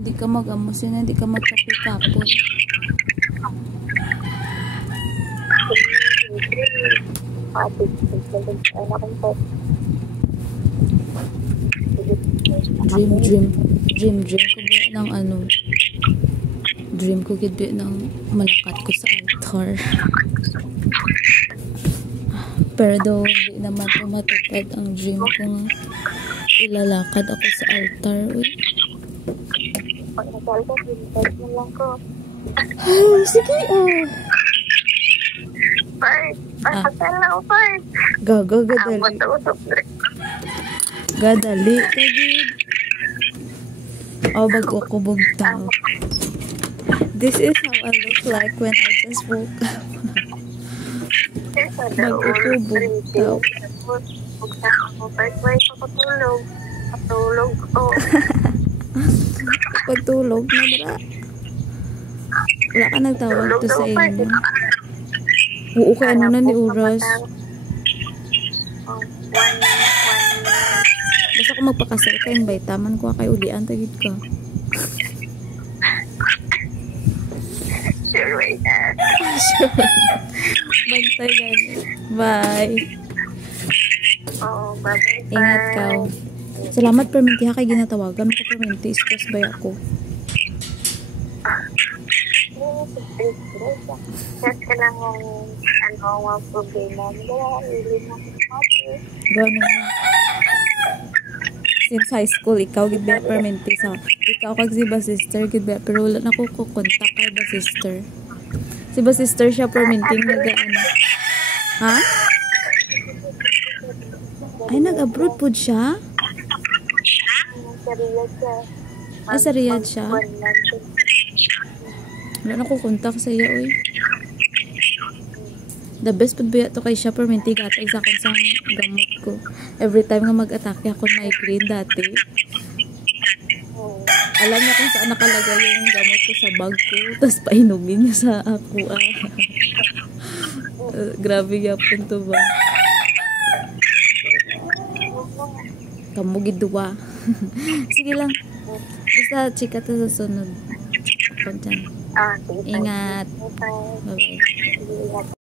Hindi ka mag-amos yun, hindi ka magkape-kapon. Dream ko ba ng ano? Dream ko gid ng malakat ko sa altar. Pero daw hindi naman matupad ang dream ko nga. Ilalakad ako sa altar. Uy. Pag nag-altar, pinitest mo lang ko. Ay, sige Pasal na ako, Bart. Gaga, gadali. Gadali, kagid. Bago ako bugtaw. This is how I look like when I just woke up. Bago ako bugtaw. Patulog ko. Pagtulog na dra. Wala ka nagtawag to sa inyo. Oo, kaya ano na ni oras. Basta kung magpakasal ka, invite taman ko kay ulian, tagid ka. Sure, wait. Bantay gani. Bye. Bye-bye. Ingat ka. Salamat perminti ha kay ginatawagan mo ko perminti. Stress ba ako? Just ka lang yung ang problema mo. Gano'n na. Since high school, ikaw gid ba perminti sa ikaw kag si ba sister gid ba pero wala na ko kontak kay ba sister. Si ba sister siya perminting nag-ano. Ha? Ay nag-abroad pud siya? Sa Riyadh siya. Wala na ko kontak sa iya oy. The best pud ba to kay siya perminti gatay sa kon sang gamot ko. Every time nga mag-atake ako migraine dati. Alam niya kung saan nakalagay yung gamot ko sa bag ko. Tapos painumin niya sa ako. Grabe yapon to ba? Kamugid duwa. Sige lang. Basta chika to sa sunod. Ako dyan. Ingat. Bye-bye.